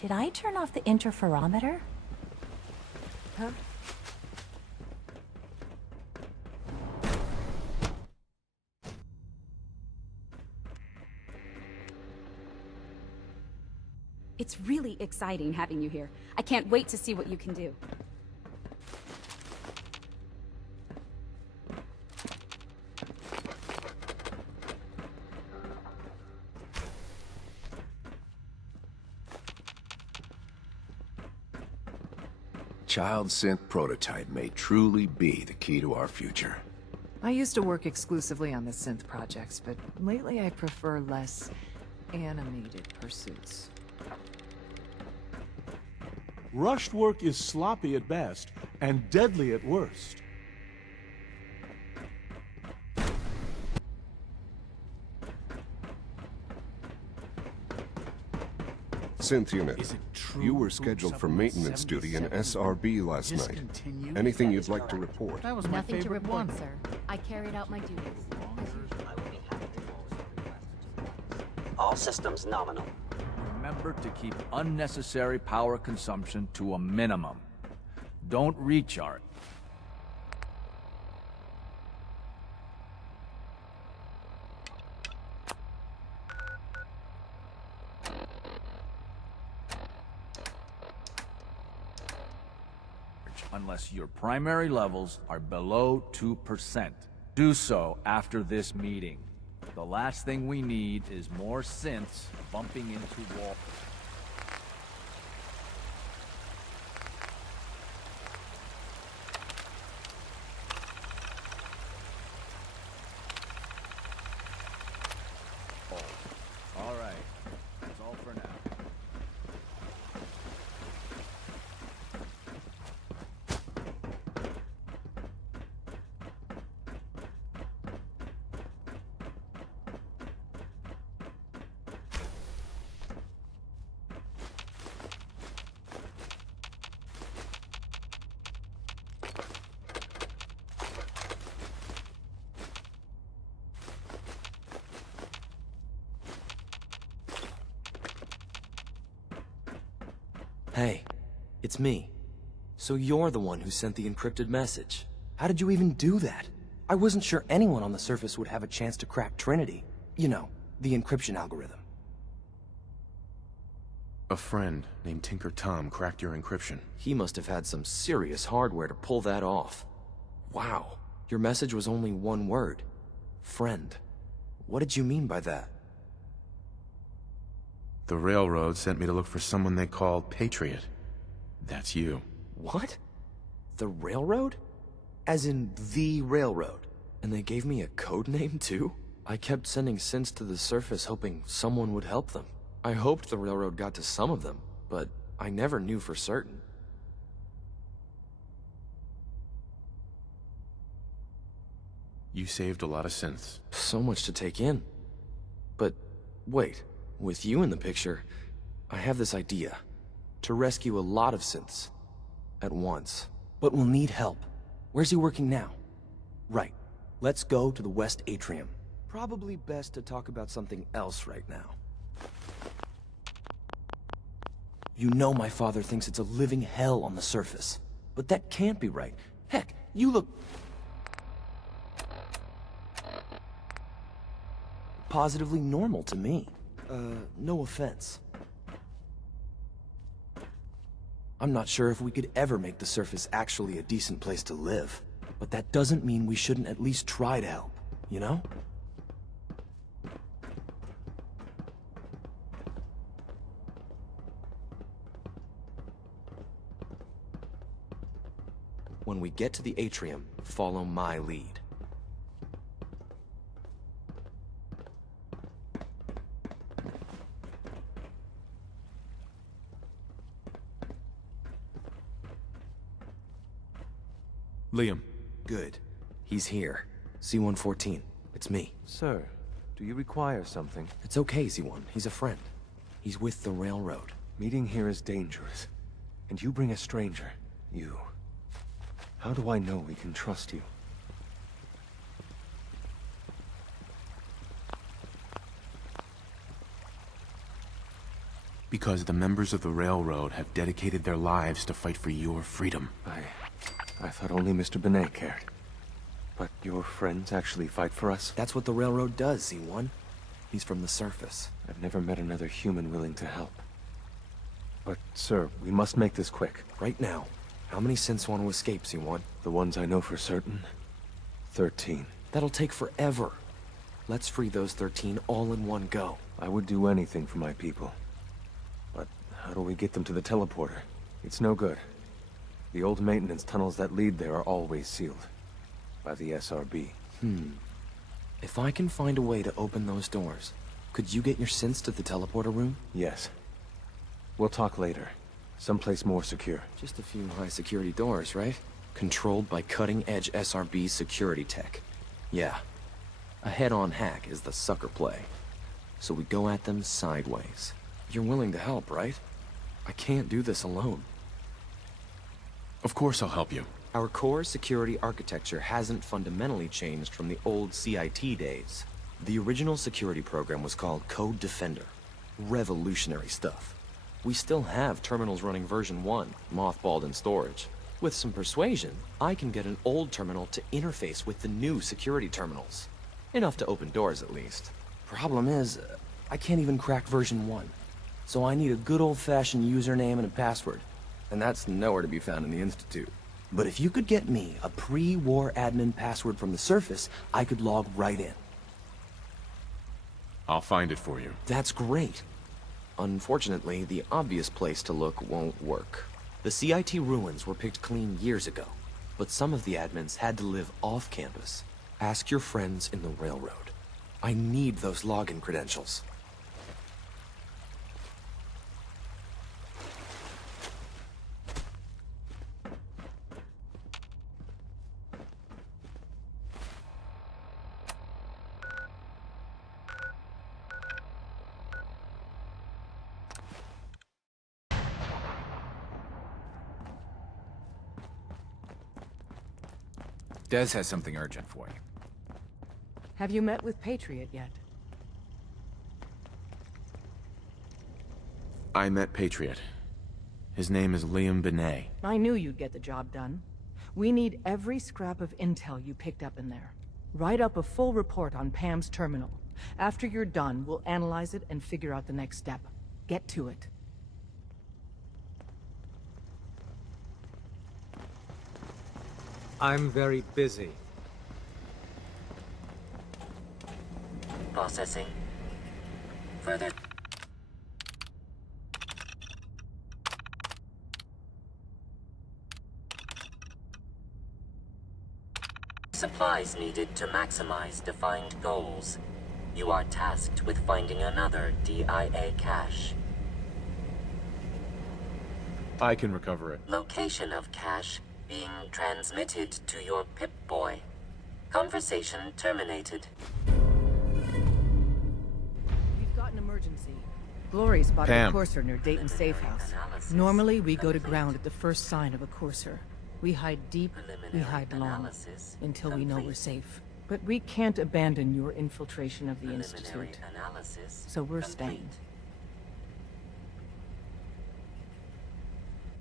Did I turn off the interferometer? Huh? It's really exciting having you here. I can't wait to see what you can do. Child synth prototype may truly be the key to our future. I used to work exclusively on the synth projects, but lately I prefer less animated pursuits. Rushed work is sloppy at best and deadly at worst. Synth unit, you were scheduled for maintenance duty in SRB last night. Anything you'd like to report? That was my Nothing to favorite report, one. sir. I carried out my duties. All systems nominal. Remember to keep unnecessary power consumption to a minimum. Don't recharge. Unless your primary levels are below 2%. Do so after this meeting. The last thing we need is more synths bumping into walls. All right, that's all for now. Hey, it's me. So you're the one who sent the encrypted message. How did you even do that? I wasn't sure anyone on the surface would have a chance to crack Trinity. You know, the encryption algorithm. A friend named Tinker Tom cracked your encryption. He must have had some serious hardware to pull that off. Wow, your message was only one word. Friend. What did you mean by that? The railroad sent me to look for someone they called Patriot. That's you. What? The railroad? As in the railroad? And they gave me a code name too? I kept sending synths to the surface hoping someone would help them. I hoped the railroad got to some of them, but I never knew for certain. You saved a lot of synths. So much to take in. But wait, with you in the picture, I have this idea. To rescue a lot of synths. At once. But we'll need help. Where's he working now? Right. Let's go to the West Atrium. Probably best to talk about something else right now. You know my father thinks it's a living hell on the surface. But that can't be right. Heck, you look positively normal to me. No offense. I'm not sure if we could ever make the surface actually a decent place to live. But that doesn't mean we shouldn't at least try to help, you know? When we get to the atrium, follow my lead. Liam. Good. He's here. C-114. It's me. Sir, do you require something? It's okay, Z-1. He's a friend. He's with the railroad. Meeting here is dangerous. And you bring a stranger. You. How do I know we can trust you? Because the members of the Railroad have dedicated their lives to fight for your freedom. I thought only Mr. Benet cared. But your friends actually fight for us? That's what the Railroad does, C1. He's from the surface. I've never met another human willing to help. But, sir, we must make this quick. Right now. How many synths want to escape, C1? The ones I know for certain? 13. That'll take forever. Let's free those 13 all in one go. I would do anything for my people. But how do we get them to the teleporter? It's no good. The old maintenance tunnels that lead there are always sealed. By the SRB. If I can find a way to open those doors, could you get your synths to the teleporter room? Yes. We'll talk later. Someplace more secure. Just a few high-security doors, right? Controlled by cutting-edge SRB security tech. Yeah. A head-on hack is the sucker play. So we go at them sideways. You're willing to help, right? I can't do this alone. Of course I'll help you. Our core security architecture hasn't fundamentally changed from the old CIT days. The original security program was called Code Defender. Revolutionary stuff. We still have terminals running version 1, mothballed in storage. With some persuasion, I can get an old terminal to interface with the new security terminals. Enough to open doors, at least. Problem is, I can't even crack version 1. So I need a good old-fashioned username and a password. And that's nowhere to be found in the Institute. But if you could get me a pre-war admin password from the surface, I could log right in. I'll find it for you. That's great. Unfortunately, the obvious place to look won't work. The CIT ruins were picked clean years ago, but some of the admins had to live off-campus. Ask your friends in the Railroad. I need those login credentials. Des has something urgent for you. Have you met with Patriot yet? I met Patriot. His name is Liam Benet. I knew you'd get the job done. We need every scrap of intel you picked up in there. Write up a full report on Pam's terminal. After you're done, we'll analyze it and figure out the next step. Get to it. I'm very busy. Processing. Further. Supplies needed to maximize defined goals. You are tasked with finding another DIA cache. I can recover it. Location of cache being transmitted to your Pip-Boy. Conversation terminated. We've got an emergency. Glory spotted Pam. a courser near Dayton's safe house. Normally, we go to ground at the first sign of a courser. We hide deep, we hide long, until we know we're safe. But we can't abandon your infiltration of the Institute. So we're staying.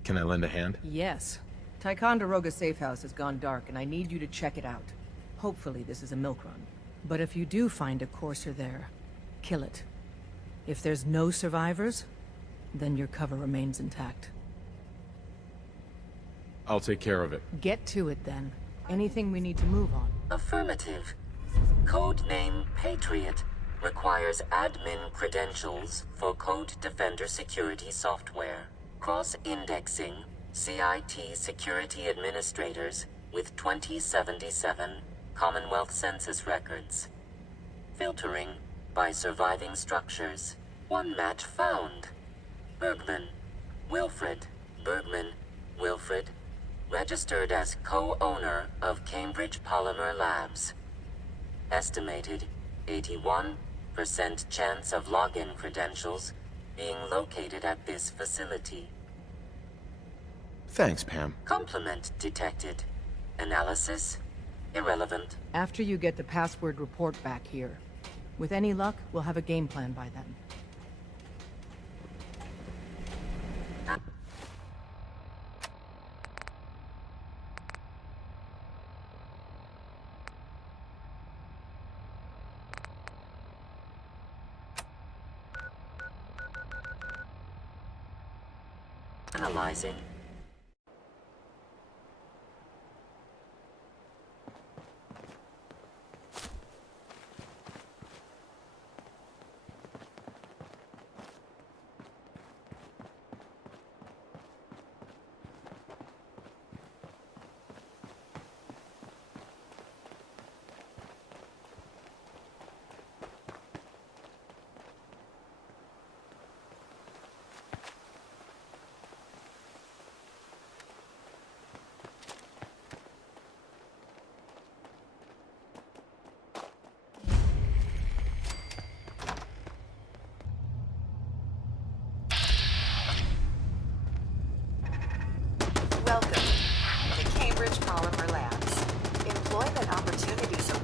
Can I lend a hand? Yes. Ticonderoga safe house has gone dark, and I need you to check it out. Hopefully this is a milk run. But if you do find a courser there, kill it. If there's no survivors, then your cover remains intact. I'll take care of it. Get to it, then. Anything we need to move on? Affirmative. Codename Patriot requires admin credentials for Code Defender security software. Cross-indexing CIT security administrators with 2077 Commonwealth Census records. Filtering by surviving structures. One match found. Bergman. Wilfred. Bergman. Wilfred. Registered as co-owner of Cambridge Polymer Labs. Estimated 81% chance of login credentials being located at this facility. Thanks, Pam. Complement detected. Analysis irrelevant. After you get the password report back here. With any luck, we'll have a game plan by then. Analyzing. Welcome to Cambridge Polymer Labs. Employment opportunities are...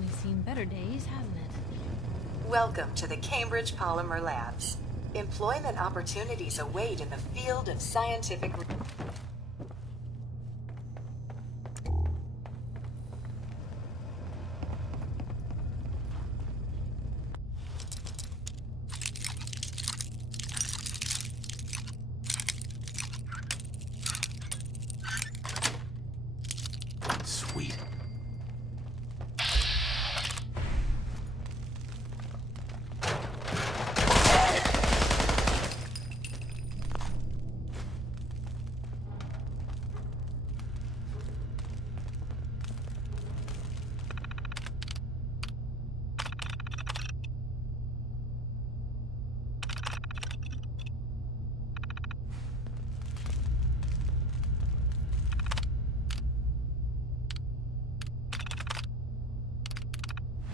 We've seen better days, haven't it? Welcome to the Cambridge Polymer Labs. Employment opportunities await in the field of scientific... Sweet.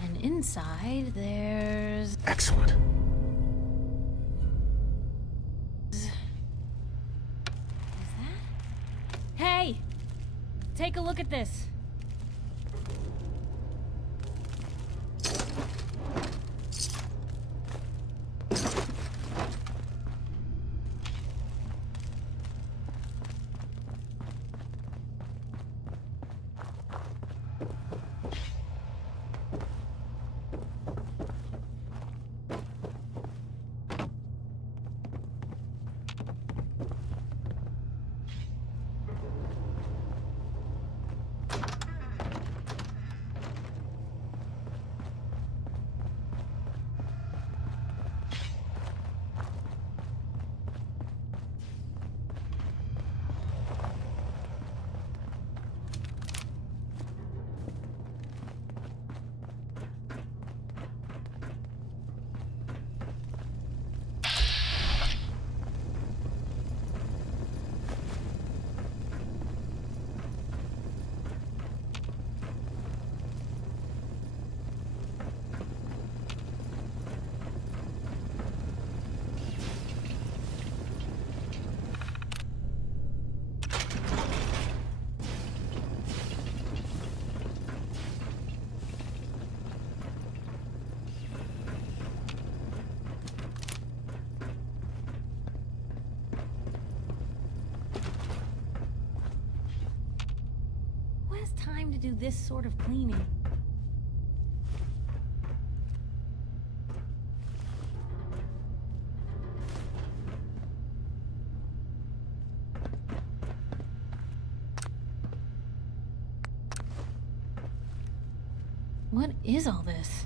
And inside, there's... Excellent. Is that? Hey! Take a look at this. Who has time to do this sort of cleaning? What is all this?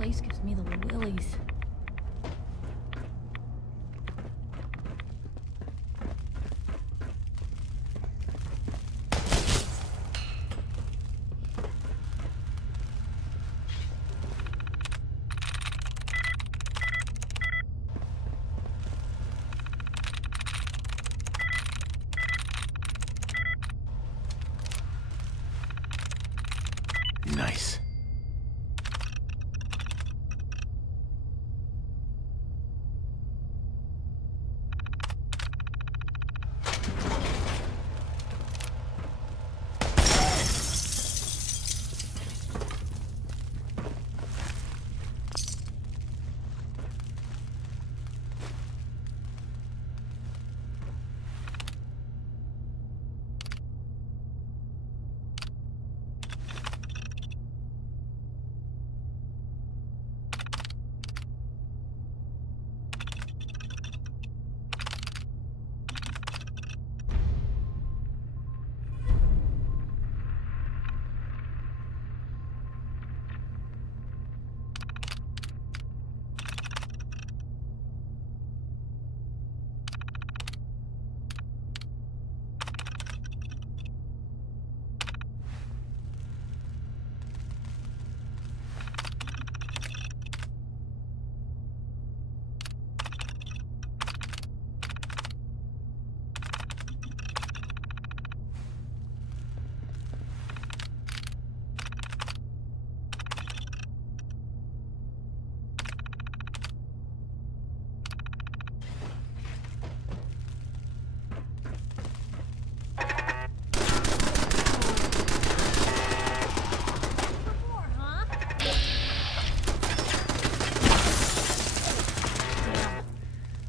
place gives me the willies. Nice.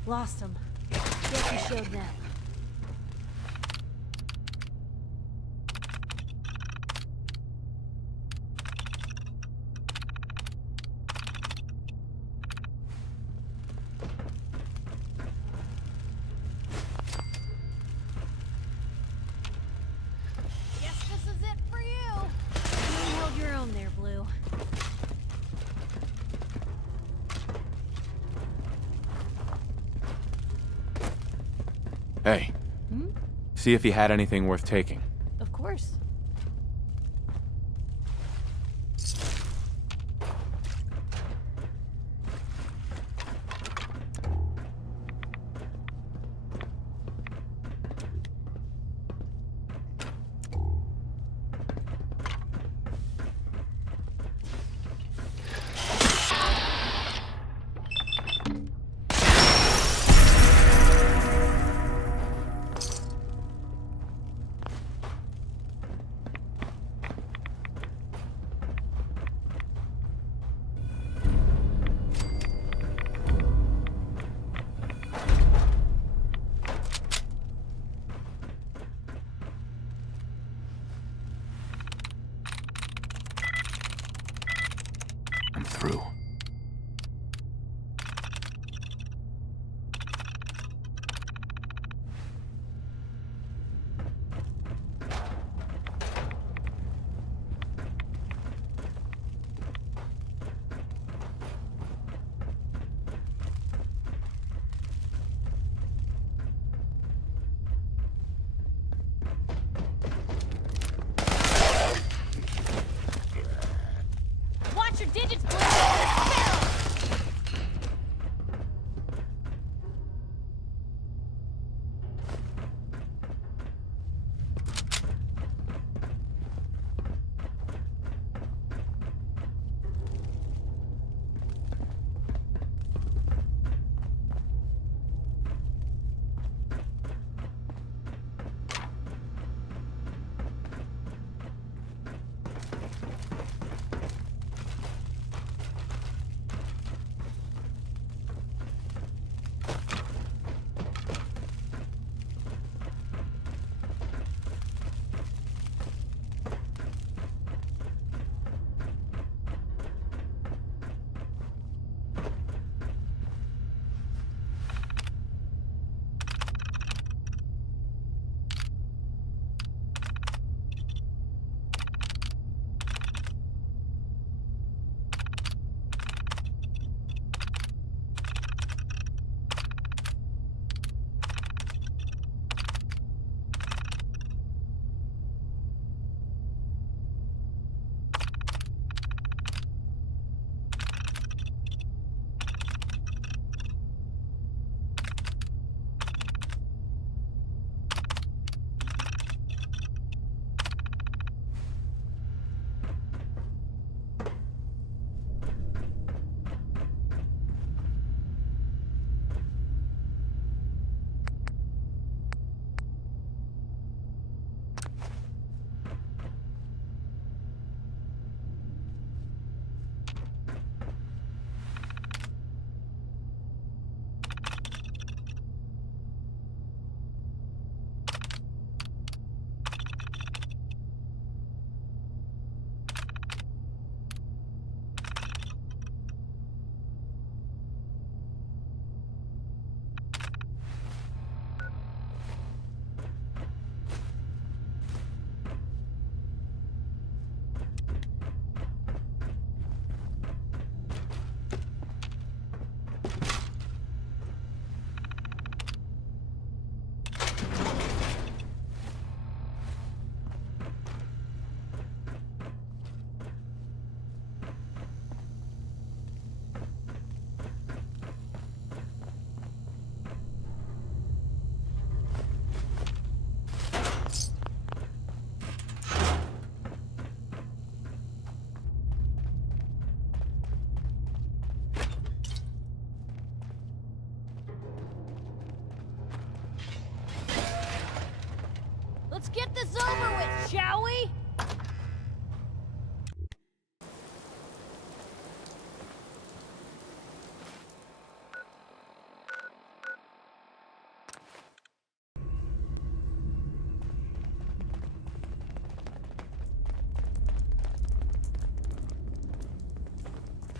Lost him. Guess he showed them. Guess this is it for you. You held your own there, Blue. Hey. Hmm? See if he had anything worth taking. Of course. I'm through. Watch your digits, Blue!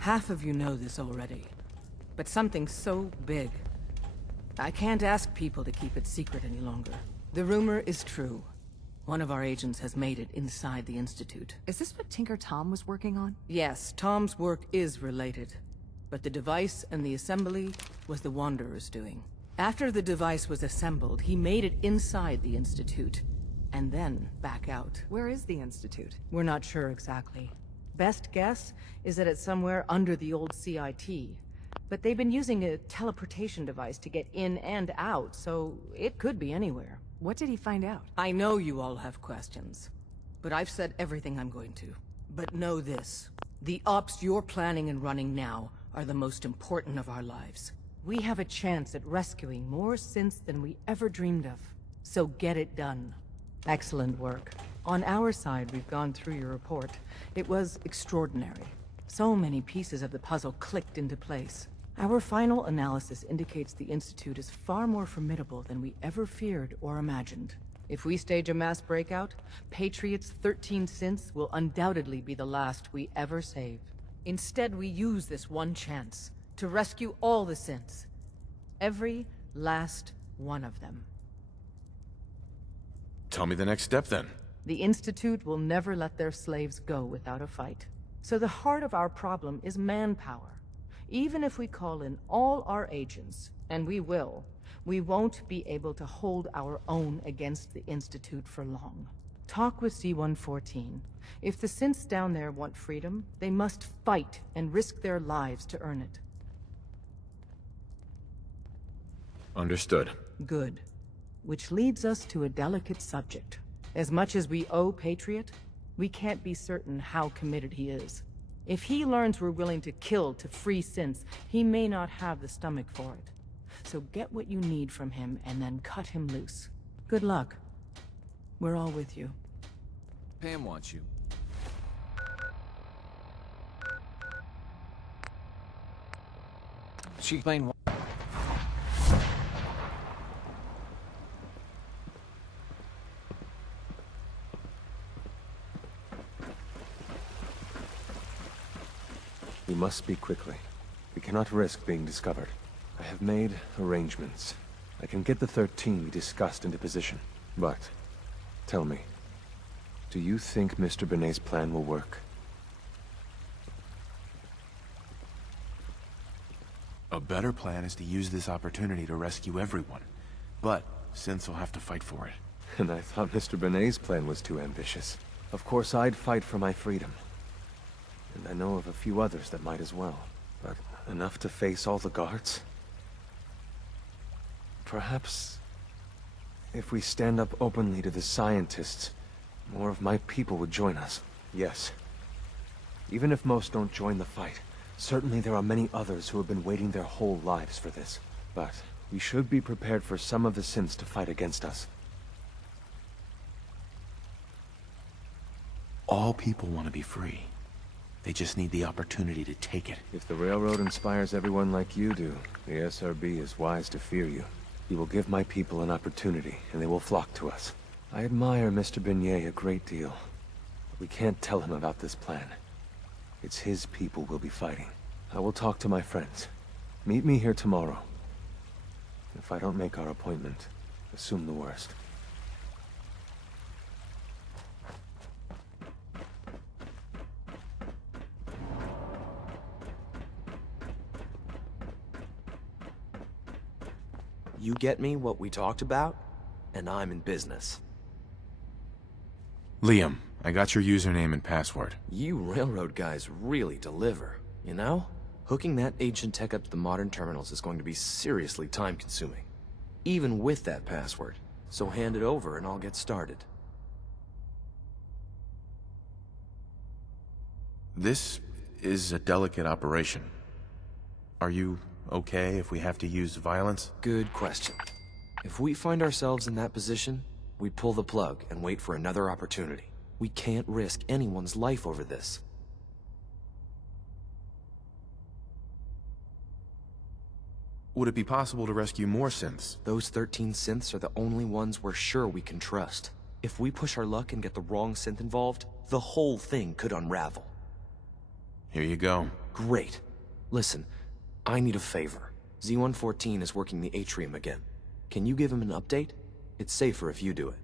Half of you know this already. But something so big, I can't ask people to keep it secret any longer. The rumor is true. One of our agents has made it inside the Institute. Is this what Tinker Tom was working on? Yes, Tom's work is related. But the device and the assembly was the Wanderer's doing. After the device was assembled, he made it inside the Institute, and then back out. Where is the Institute? We're not sure exactly. Best guess is that it's somewhere under the old CIT. But they've been using a teleportation device to get in and out, so it could be anywhere. What did he find out? I know you all have questions, but I've said everything I'm going to. But know this. The ops you're planning and running now are the most important of our lives. We have a chance at rescuing more synths than we ever dreamed of. So get it done. Excellent work. On our side, we've gone through your report. It was extraordinary. So many pieces of the puzzle clicked into place. Our final analysis indicates the Institute is far more formidable than we ever feared or imagined. If we stage a mass breakout, Patriot's 13 synths will undoubtedly be the last we ever save. Instead, we use this one chance to rescue all the synths. Every last one of them. Tell me the next step, then. The Institute will never let their slaves go without a fight. So the heart of our problem is manpower. Even if we call in all our agents, and we will, we won't be able to hold our own against the Institute for long. Talk with C-114. If the synths down there want freedom, they must fight and risk their lives to earn it. Understood. Good. Which leads us to a delicate subject. As much as we owe Patriot, we can't be certain how committed he is. If he learns we're willing to kill to free synths, he may not have the stomach for it. So get what you need from him and then cut him loose. Good luck. We're all with you. Pam wants you. She explained why. We must speak quickly. We cannot risk being discovered. I have made arrangements. I can get the 13 we discussed into position. But, tell me, do you think Mr. Benet's plan will work? A better plan is to use this opportunity to rescue everyone. But synths will have to fight for it. And I thought Mr. Benet's plan was too ambitious. Of course, I'd fight for my freedom. And I know of a few others that might as well. But enough to face all the guards? Perhaps, if we stand up openly to the scientists, more of my people would join us. Yes. Even if most don't join the fight, certainly there are many others who have been waiting their whole lives for this. But we should be prepared for some of the synths to fight against us. All people want to be free. They just need the opportunity to take it. If the Railroad inspires everyone like you do, the SRB is wise to fear you. You will give my people an opportunity, and they will flock to us. I admire Mr. Beignet a great deal. But we can't tell him about this plan. It's his people we'll be fighting. I will talk to my friends. Meet me here tomorrow. If I don't make our appointment, assume the worst. You get me what we talked about, and I'm in business. Liam, I got your username and password. You railroad guys really deliver, you know? Hooking that ancient tech up to the modern terminals is going to be seriously time-consuming. Even with that password. So hand it over and I'll get started. This is a delicate operation. Are you okay if we have to use violence? Good question. If we find ourselves in that position, we pull the plug and wait for another opportunity. We can't risk anyone's life over this. Would it be possible to rescue more synths? Those 13 synths are the only ones we're sure we can trust. If we push our luck and get the wrong synth involved, the whole thing could unravel. Here you go. Great. Listen, I need a favor. Z-114 is working the atrium again. Can you give him an update? It's safer if you do it.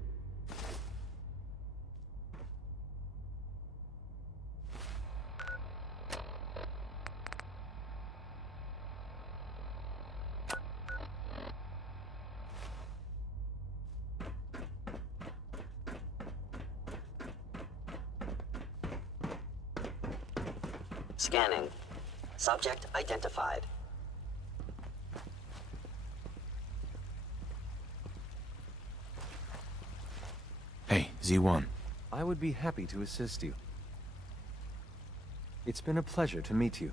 Scanning. Subject identified. Hey, Z1. I would be happy to assist you. It's been a pleasure to meet you.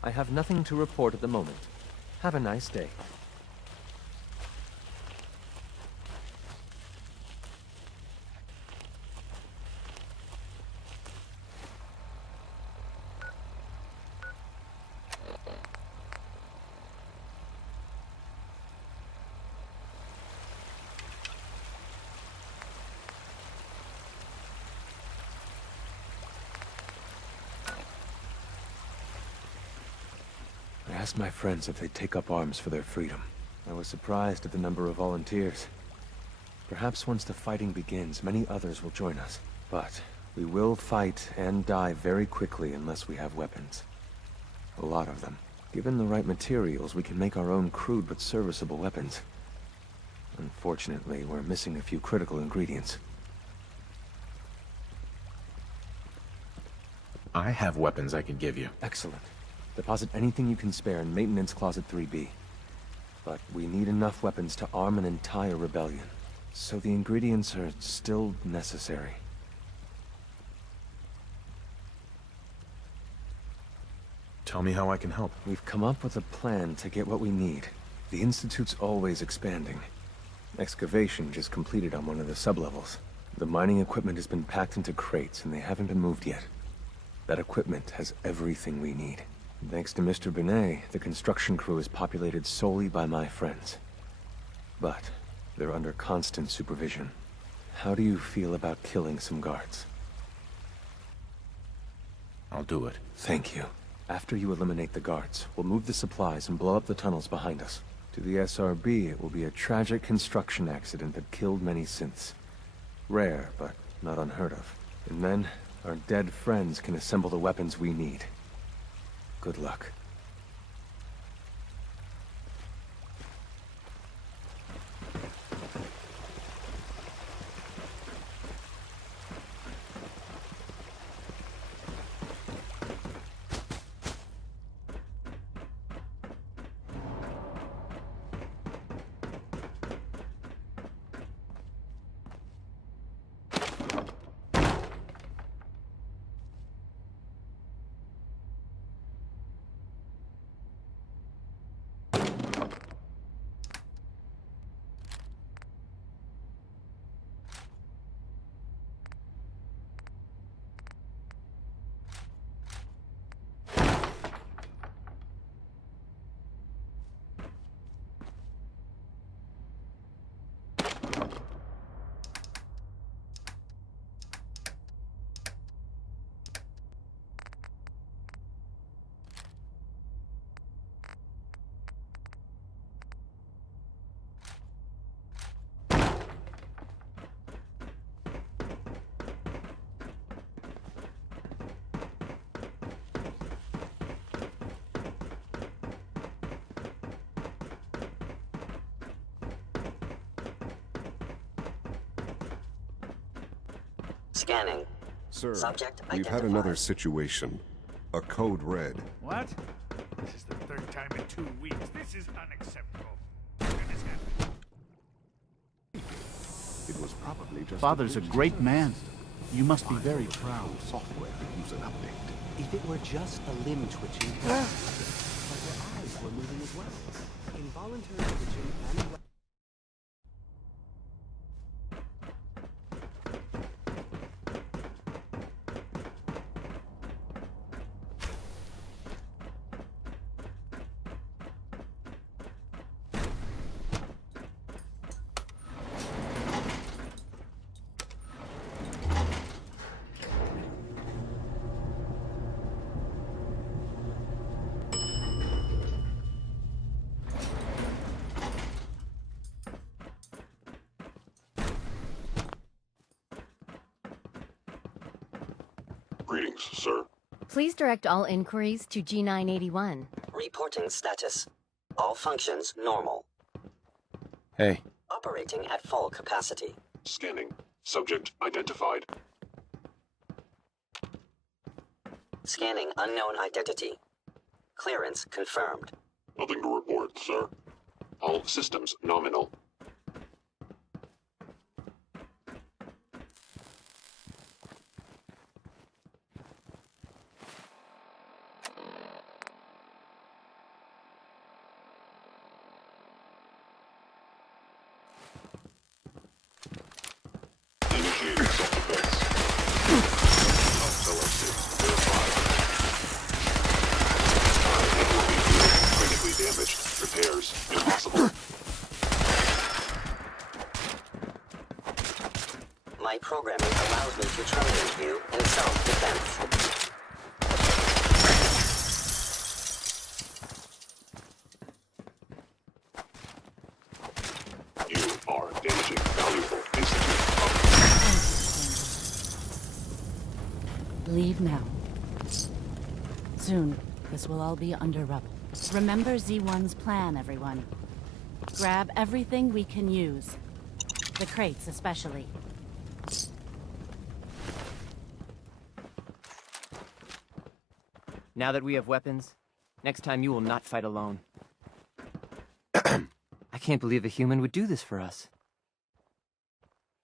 I have nothing to report at the moment. Have a nice day. I asked my friends if they'd take up arms for their freedom. I was surprised at the number of volunteers. Perhaps once the fighting begins, many others will join us. But we will fight and die very quickly unless we have weapons. A lot of them. Given the right materials, we can make our own crude but serviceable weapons. Unfortunately, we're missing a few critical ingredients. I have weapons I can give you. Excellent. Deposit anything you can spare in Maintenance Closet 3B. But we need enough weapons to arm an entire rebellion. So the ingredients are still necessary. Tell me how I can help. We've come up with a plan to get what we need. The Institute's always expanding. Excavation just completed on one of the sublevels. The mining equipment has been packed into crates and they haven't been moved yet. That equipment has everything we need. Thanks to Mr. Binet, the construction crew is populated solely by my friends. But they're under constant supervision. How do you feel about killing some guards? I'll do it. Thank you. After you eliminate the guards, we'll move the supplies and blow up the tunnels behind us. To the SRB, it will be a tragic construction accident that killed many synths. Rare, but not unheard of. And then, our dead friends can assemble the weapons we need. Good luck. Scanning. Sir, Subject we've had another situation. A code red. What? This is the third time in 2 weeks. This is unacceptable. It was probably just... Father's a great man. You must be very proud. Software to use an update. If it were just a limb twitching, but your eyes were moving as well. Involuntary twitching and... Greetings, sir. Please direct all inquiries to G981. Reporting status. All functions normal. Hey. Operating at full capacity. Scanning. Subject identified. Scanning unknown identity. Clearance confirmed. Nothing to report, sir. All systems nominal. Initiating self-defense. LS6 verified. Critically damaged. Repairs impossible. My programming allows me to terminate you in self-defense. You are damaging valuable institute. Leave now. Soon, this will all be under rubble. Remember Z1's plan, everyone. Grab everything we can use. The crates, especially. Now that we have weapons, next time you will not fight alone. I can't believe a human would do this for us.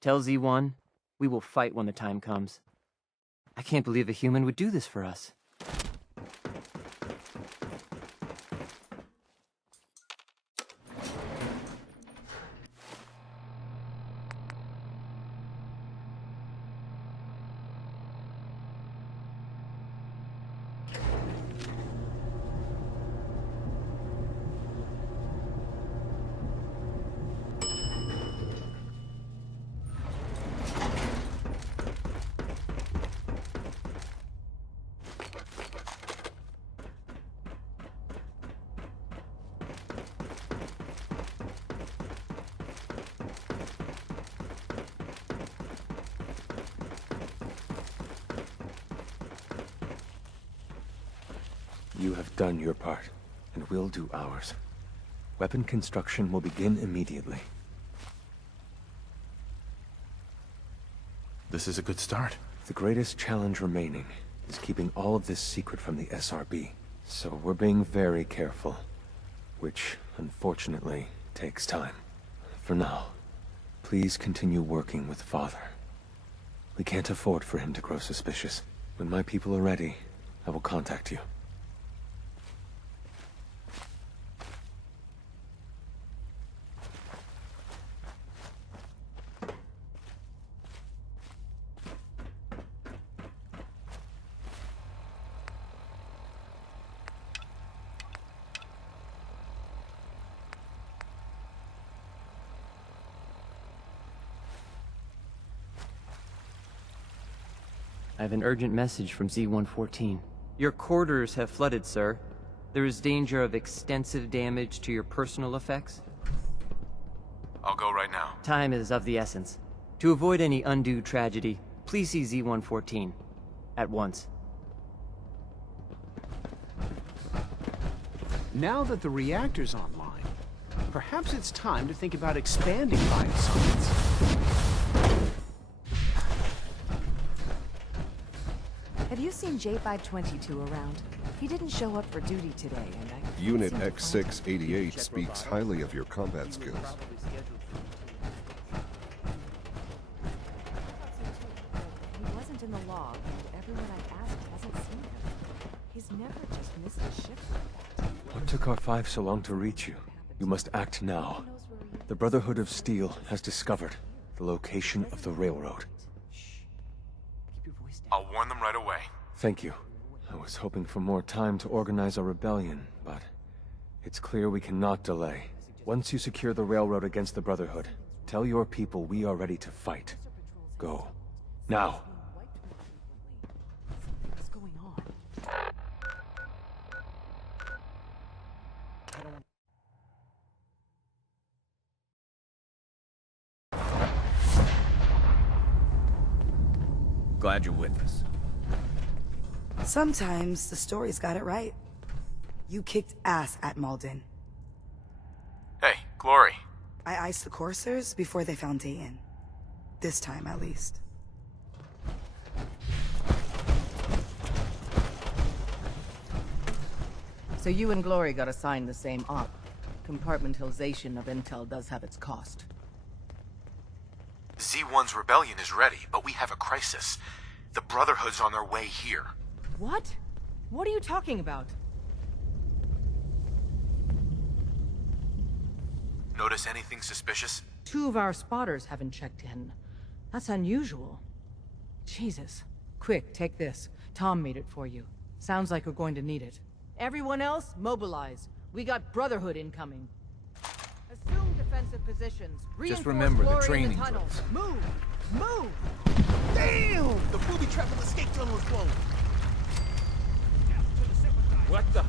Tell Z1, we will fight when the time comes. I can't believe a human would do this for us. You have done your part, and we'll do ours. Weapon construction will begin immediately. This is a good start. The greatest challenge remaining is keeping all of this secret from the SRB. So we're being very careful, which, unfortunately, takes time. For now, please continue working with Father. We can't afford for him to grow suspicious. When my people are ready, I will contact you. I have an urgent message from Z114. Your quarters have flooded, sir. There is danger of extensive damage to your personal effects. I'll go right now. Time is of the essence. To avoid any undue tragedy, please see Z114. At once. Now that the reactor's online, perhaps it's time to think about expanding bioscience. Have you seen J522 around? He didn't show up for duty today, and I... Unit X688 speaks highly of your combat skills. He wasn't in the log, and everyone I've asked hasn't seen him. He's never just missed a shift like that. What took R5 so long to reach you? You must act now. The Brotherhood of Steel has discovered the location of the railroad. I'll warn them right away. Thank you. I was hoping for more time to organize a rebellion, but it's clear we cannot delay. Once you secure the railroad against the Brotherhood, tell your people we are ready to fight. Go. Now. What's going on? Glad you're with us. Sometimes the story's got it right. You kicked ass at Malden. Hey, Glory. I iced the coursers before they found Dayton. This time, at least. So you and Glory got assigned the same op. Compartmentalization of intel does have its cost. Z1's rebellion is ready, but we have a crisis. The Brotherhood's on their way here. What? What are you talking about? Notice anything suspicious? 2 of our spotters haven't checked in. That's unusual. Jesus. Quick, take this. Tom made it for you. Sounds like we're going to need it. Everyone else, mobilize. We got Brotherhood incoming. Assume defensive positions. Just remember the training tunnels. Move! Move! Damn! The booby trap in the escape tunnel is closed. What the?